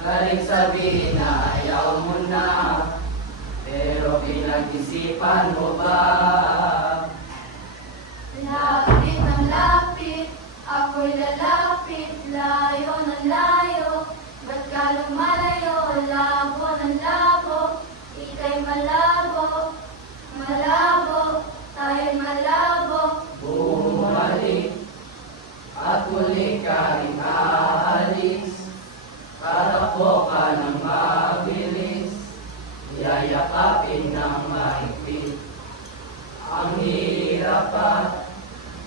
Galing sabihin na ayaw mo na, pero pinag-isipan mo ba? Lapit ng lapit, ako'y lalapit, layo ng layo. Ba't ka lumalayo, labo ng labo, ika'y malabo, malabo, tayo'y malabo. Bumalik at muli ka rin aalis, tatakbo ka ng mabilis, yayakapin ng mahigpit. Ang hirap at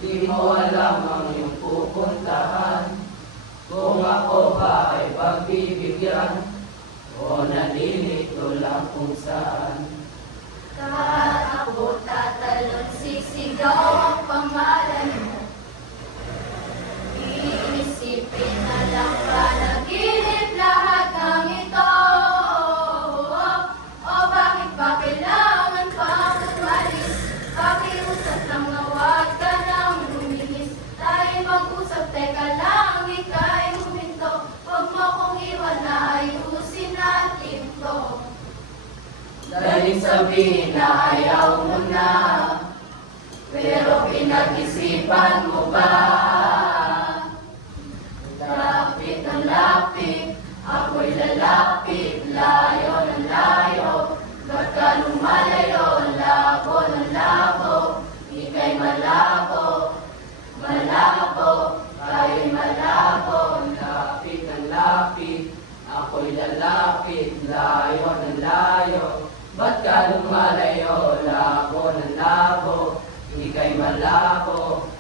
di mo alam ang iyong pupuntahan, kung ako ba ay pagbibigyan o nalilito lang kung saan. Tatakbo, tatalon, sisigaw ang pangalan mo. Iisipin na lang panaginip lahat ng ito. O bakit ba kailangan pang umalis? Pakiusap lang na huwag ka nang lumihis. Tayo mag-usap, teka lang, ika'y huminto. Huwag mo kong iwan na ayusin natin to. Daling sabihin na ayaw mo na, pero pinag-isipan mo ba? Lapit ng lapit, ako'y lalapit, layo ng layo. Ba't ka lumalayo, labo ng labo, ika'y malabo, malabo, tayo'y malabo. Lapit ng lapit, ako'y lalapit, layo ng layo. Ba't ka lumalayo, labo ng labo, ika'y malabo,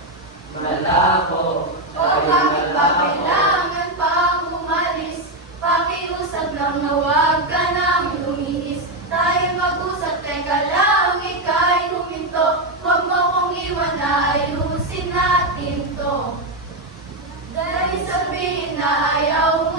malabo, O bakit ba kailangan pang umalis? Pakiusap lang na huwag ka nang lumihis. Tayo mag-usap, teka lang, ika'y huminto. Huwag mo kong iwan na ayusin natin to. Dahil sabihin na ayaw